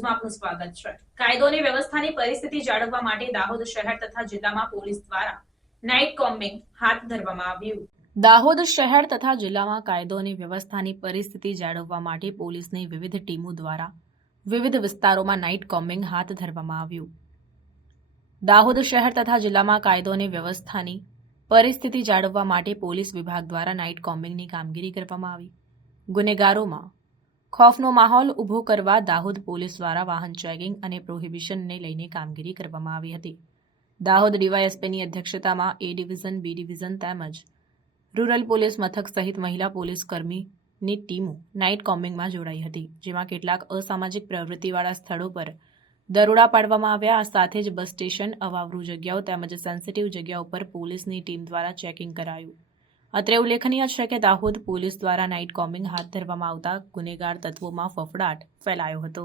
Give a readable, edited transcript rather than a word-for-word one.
ન્યૂઝમાં આપનું સ્વાગત છે। કાયદો અને વ્યવસ્થાની પરિસ્થિતિ જાળવવા માટે દાહોદ શહેર તથા જિલ્લામાં પોલીસ દ્વારા નાઇટ કોમ્બિંગ હાથ ધરવામાં આવ્યું। દાહોદ શહેર તથા જિલ્લામાં કાયદો અને વ્યવસ્થાની પરિસ્થિતિ જાળવવા માટે પોલીસની વિવિધ ટીમો દ્વારા વિવિધ વિસ્તારોમાં નાઇટ કોમ્બિંગ હાથ ધરવામાં આવ્યું। દાહોદ શહેર તથા જિલ્લામાં કાયદો અને વ્યવસ્થાની પરિસ્થિતિ જાળવવા માટે પોલીસ વિભાગ દ્વારા નાઇટ કોમ્બિંગની કામગીરી કરવામાં આવી। ગુનેગારોમાં ખૌફનો માહોલ ઊભો કરવા દાહોદ પોલીસ દ્વારા વાહન ચેકિંગ અને પ્રોહિબિશનને લઈને કામગીરી કરવામાં આવી હતી। દાહોદ ડીવાયએસપીની અધ્યક્ષતામાં એ ડિવિઝન, બી ડિવિઝન તેમજ રૂરલ પોલીસ મથક સહિત મહિલા પોલીસ કર્મીની ટીમો નાઇટ કોમ્બિંગમાં જોડાઈ હતી, જેમાં કેટલાક અસામાજિક પ્રવૃત્તિવાળા સ્થળો પર દરોડા પાડવામાં આવ્યા। આ સાથે જ બસ સ્ટેશન, અવાવરૂ જગ્યાઓ તેમજ સેન્સિટિવ જગ્યાઓ પર પોલીસની ટીમ દ્વારા ચેકિંગ કરાયું। અત્રે ઉલ્લેખનીય છે કે દાહોદ પોલીસ દ્વારા નાઇટ કોમ્બિંગ હાથ ધરવામાં આવતા ગુનેગાર તત્વોમાં ફફડાટ ફેલાયો હતો।